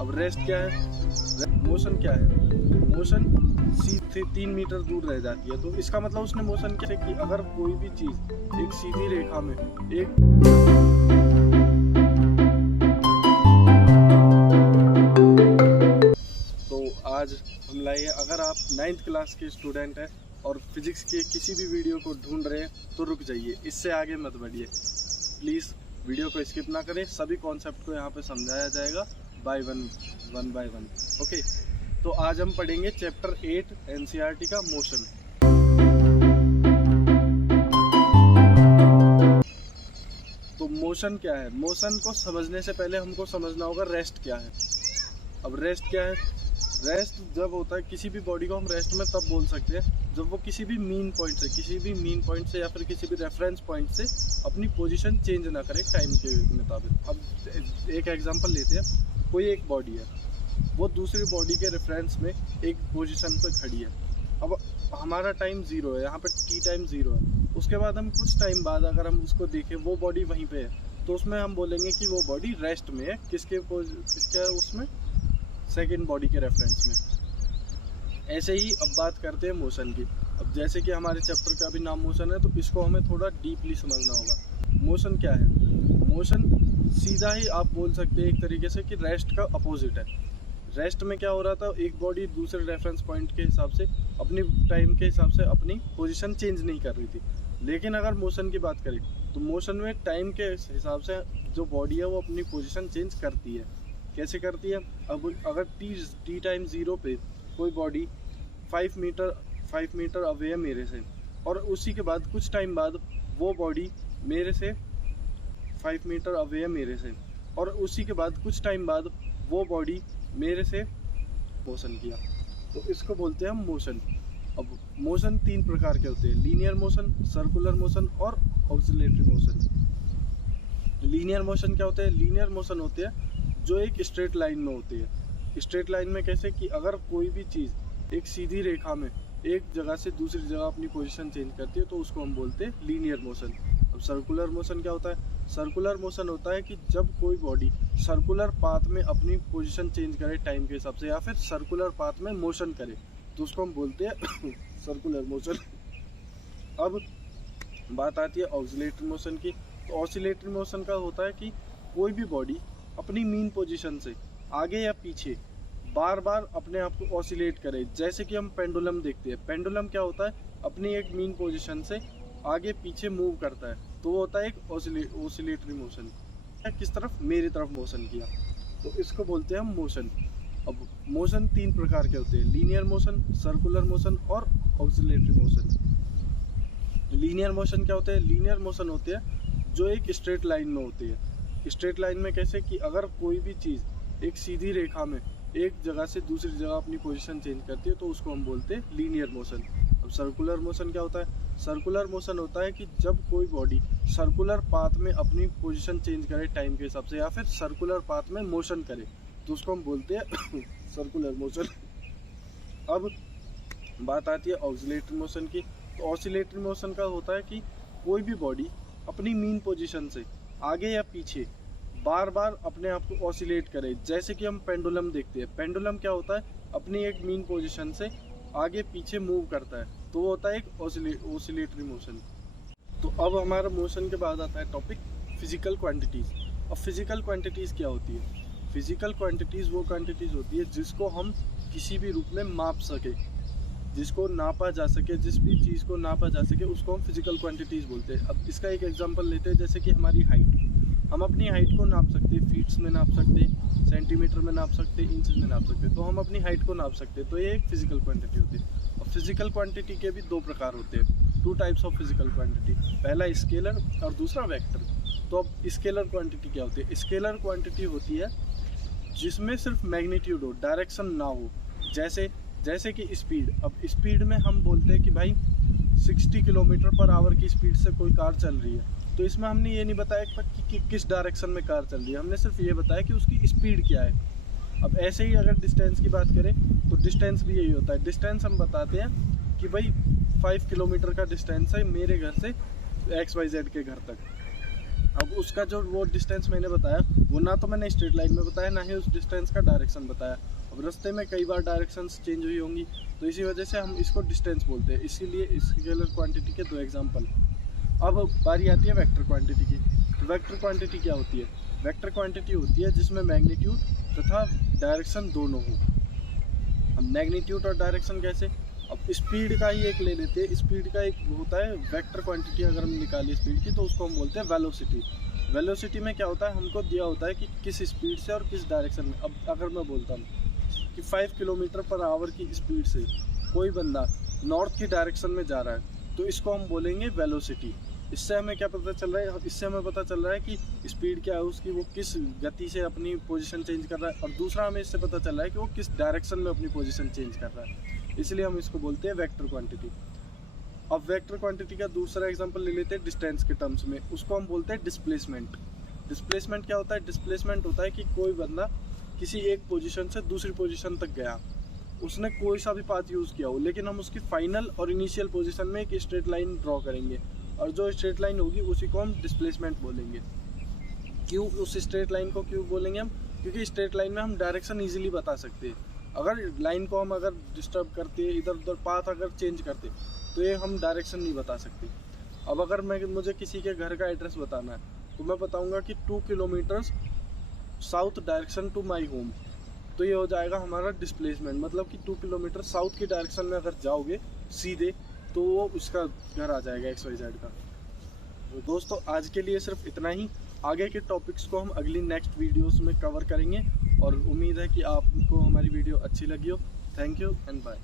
अब रेस्ट क्या है, मोशन क्या है, मोशन से 3 मीटर दूर रह जाती है। तो इसका मतलब उसने मोशन कैसे कि अगर कोई भी चीज एक सीधी रेखा में एक तो आज हम लाए, अगर आप 9th क्लास के स्टूडेंट हैं और फिजिक्स के किसी भी वीडियो को ढूंढ रहे हैं तो रुक जाइए, इससे आगे मत बढ़िए प्लीज़। वीडियो को स्किप ना करें, सभी कॉन्सेप्ट को यहाँ पे समझाया जाएगा वन बाय वन। ओके, तो आज हम पढ़ेंगे चैप्टर 8 एनसीईआरटी का मोशन। तो मोशन क्या है, मोशन को समझने से पहले हमको समझना होगा रेस्ट क्या है। अब रेस्ट क्या है, रेस्ट जब होता है किसी भी बॉडी को हम रेस्ट में तब बोल सकते हैं जब वो किसी भी मीन पॉइंट से या फिर किसी भी रेफरेंस पॉइंट से अपनी पोजीशन चेंज ना करे टाइम के मुताबिक। अब एक एग्जांपल लेते हैं, कोई एक बॉडी है, वो दूसरी बॉडी के रेफरेंस में एक पोजीशन पर खड़ी है। अब हमारा टाइम 0 है, यहाँ पर टी टाइम 0 है। उसके बाद हम कुछ टाइम बाद अगर हम उसको देखें वो बॉडी वहीं पे है, तो उसमें हम बोलेंगे कि वो बॉडी रेस्ट में है। किसके उसमें, सेकेंड बॉडी के रेफरेंस में। ऐसे ही अब बात करते हैं मोशन की। अब जैसे कि हमारे चैप्टर का भी नाम मोशन है, तो इसको हमें थोड़ा डीपली समझना होगा। मोशन क्या है, मोशन सीधा ही आप बोल सकते हैं एक तरीके से कि रेस्ट का अपोजिट है। रेस्ट में क्या हो रहा था, एक बॉडी दूसरे रेफरेंस पॉइंट के हिसाब से अपनी टाइम के हिसाब से अपनी पोजीशन चेंज नहीं कर रही थी। लेकिन अगर मोशन की बात करें तो मोशन में टाइम के हिसाब से जो बॉडी है वो अपनी पोजीशन चेंज करती है। कैसे करती है, अब अगर टी टाइम 0 पे कोई बॉडी 5 मीटर अवे है मेरे से, और उसी के बाद कुछ टाइम बाद वो बॉडी मेरे से 5 मीटर अवे है मेरे से, और उसी के बाद कुछ टाइम बाद वो बॉडी मेरे से मोशन किया, तो इसको बोलते हैं हम मोशन। अब मोशन 3 प्रकार के होते हैं, लीनियर मोशन, सर्कुलर मोशन और ऑक्सिलेटरी मोशन। लीनियर मोशन क्या होते हैं, लीनियर मोशन होते हैं जो एक स्ट्रेट लाइन में होती है। स्ट्रेट लाइन में कैसे कि अगर कोई भी चीज़ एक सीधी रेखा में एक जगह से दूसरी जगह अपनी पोजीशन चेंज करती है तो उसको हम बोलते हैं लीनियर मोशन। अब सर्कुलर मोशन क्या होता है, सर्कुलर मोशन होता है कि जब कोई बॉडी सर्कुलर पाथ में अपनी पोजीशन चेंज करे टाइम के हिसाब से, या फिर सर्कुलर पाथ में मोशन करे, तो उसको हम बोलते हैं सर्कुलर मोशन। अब बात आती है ऑक्सिलेटरी मोशन की। तो ऑक्सिलेटरी मोशन का होता है कि कोई भी बॉडी अपनी मीन पोजीशन से आगे या पीछे बार बार अपने आप को ऑसिलेट करे। जैसे कि हम पेंडुलम देखते हैं, पेंडुलम क्या होता है, अपनी एक मीन पोजीशन से आगे पीछे मूव करता है, तो वो होता है एक ऑसिलेटरी मोशन। किस तरफ, मेरी तरफ मोशन किया, तो इसको बोलते हैं हम मोशन। अब मोशन 3 प्रकार के होते हैं, लीनियर मोशन, सर्कुलर मोशन और ऑक्सिलेटरी मोशन। लीनियर मोशन क्या होते हैं, लीनियर मोशन होते हैं जो एक स्ट्रेट लाइन में होती है। स्ट्रेट लाइन में कैसे कि अगर कोई भी चीज़ एक सीधी रेखा में एक जगह से दूसरी जगह अपनी पोजीशन चेंज करती है तो उसको हम बोलते हैं लीनियर मोशन। अब सर्कुलर मोशन क्या होता है, सर्कुलर मोशन होता है कि जब कोई बॉडी सर्कुलर पाथ में अपनी पोजीशन चेंज करे टाइम के हिसाब से, या फिर सर्कुलर पाथ में मोशन करे, तो उसको हम बोलते हैं सर्कुलर मोशन। अब बात आती है ऑक्सिलेटरी मोशन की। तो ऑक्सिलेटरी मोशन का होता है कि कोई भी बॉडी अपनी मीन पोजीशन से आगे या पीछे बार बार अपने आप को ऑसिलेट करे। जैसे कि हम पेंडुलम देखते हैं, पेंडुलम क्या होता है, अपनी एक मीन पोजीशन से आगे पीछे मूव करता है, तो वो होता है एक ऑसिलेटरी मोशन। तो अब हमारा मोशन के बाद आता है टॉपिक फिजिकल क्वांटिटीज़। अब फिजिकल क्वांटिटीज़ क्या होती है, फिजिकल क्वांटिटीज़ वो क्वांटिटीज़ होती है जिसको हम किसी भी रूप में माप सके, जिसको नापा जा सके, जिस भी चीज़ को नापा जा सके उसको हम फिजिकल क्वांटिटीज़ बोलते हैं। अब इसका एक एग्जांपल लेते हैं, जैसे कि हमारी हाइट, हम अपनी हाइट को नाप सकते हैं, फीट्स में नाप सकते हैं, सेंटीमीटर में नाप सकते हैं, इंचेस में नाप सकते हैं, तो हम अपनी हाइट को नाप सकते हैं, तो ये एक फिजिकल क्वांटिटी होती है। अब फिजिकल क्वांटिटी के भी 2 प्रकार होते हैं, 2 टाइप्स ऑफ फिजिकल क्वांटिटी, पहला स्केलर और दूसरा वेक्टर। तो अब स्केलर क्वांटिटी क्या होती है, स्केलर क्वांटिटी होती है जिसमें सिर्फ मैग्नीट्यूड हो, डायरेक्शन ना हो। जैसे कि स्पीड, अब स्पीड में हम बोलते हैं कि भाई 60 किलोमीटर पर आवर की स्पीड से कोई कार चल रही है, तो इसमें हमने ये नहीं बताया कि किस डायरेक्शन में कार चल रही है, हमने सिर्फ ये बताया कि उसकी स्पीड क्या है। अब ऐसे ही अगर डिस्टेंस की बात करें तो डिस्टेंस भी यही होता है। डिस्टेंस हम बताते हैं कि भाई 5 किलोमीटर का डिस्टेंस है मेरे घर से XYZ के घर तक। अब उसका जो वो डिस्टेंस मैंने बताया वो ना तो मैंने स्ट्रेट लाइन में बताया, ना ही उस डिस्टेंस का डायरेक्शन बताया। अब रास्ते में कई बार डायरेक्शंस चेंज हुई होंगी, तो इसी वजह से हम इसको डिस्टेंस बोलते हैं। इसीलिए स्केलर क्वांटिटी के 2 एग्जांपल। अब बारी आती है वेक्टर क्वांटिटी की। तो वेक्टर क्वांटिटी क्या होती है? वेक्टर क्वांटिटी होती है जिसमें मैग्नीट्यूड तथा डायरेक्शन दोनों हो। अब मैग्नीट्यूड और डायरेक्शन कैसे? अब स्पीड का ही एक ले लेते हैं। स्पीड का एक होता है वेक्टर क्वांटिटी, अगर हम निकालें स्पीड की तो उसको हम बोलते हैं वेलोसिटी। वेलोसिटी में क्या होता है, हमको दिया होता है कि किस स्पीड से और किस डायरेक्शन में। अब अगर मैं बोलता हूँ कि 5 किलोमीटर पर आवर की स्पीड से कोई बंदा नॉर्थ की डायरेक्शन में जा रहा है, तो इसको हम बोलेंगे वेलोसिटी। इससे हमें क्या पता चल रहा है? इससे हमें पता चल रहा है कि स्पीड क्या है उसकी, वो किस गति से अपनी पोजीशन चेंज कर रहा है। और दूसरा हमें इससे पता चल रहा है कि वो किस डायरेक्शन में अपनी पोजीशन चेंज कर रहा है। इसलिए हम इसको बोलते हैं वेक्टर क्वांटिटी। अब वेक्टर क्वांटिटी का दूसरा एग्जांपल ले लेते हैं डिस्टेंस के टर्म्स में। उसको हम बोलते हैं डिस्प्लेसमेंट। डिस्प्लेसमेंट क्या होता है? डिस्प्लेसमेंट होता है कि कोई बंदा किसी एक पोजीशन से दूसरी पोजीशन तक गया, उसने कोई सा भी पाथ यूज़ किया हो, लेकिन हम उसकी फाइनल और इनिशियल पोजीशन में एक स्ट्रेट लाइन ड्रॉ करेंगे, और जो स्ट्रेट लाइन होगी उसी को हम डिस्प्लेसमेंट बोलेंगे। क्यों उस स्ट्रेट लाइन को क्यों बोलेंगे हम? क्योंकि स्ट्रेट लाइन में हम डायरेक्शन इजीली बता सकते हैं। अगर लाइन को हम अगर डिस्टर्ब करते, इधर उधर पाथ अगर चेंज करते, तो ये हम डायरेक्शन नहीं बता सकते। अब अगर मुझे किसी के घर का एड्रेस बताना है, तो मैं बताऊंगा कि 2 kilometres south direction to my home, तो ये हो जाएगा हमारा डिस्प्लेसमेंट। मतलब कि 2 किलोमीटर साउथ की डायरेक्शन में अगर जाओगे सीधे, तो वो उसका घर आ जाएगा XYZ का। तो दोस्तों आज के लिए सिर्फ इतना ही। आगे के टॉपिक्स को हम अगली नेक्स्ट वीडियोस में कवर करेंगे, और उम्मीद है कि आपको हमारी वीडियो अच्छी लगी हो। Thank you and bye.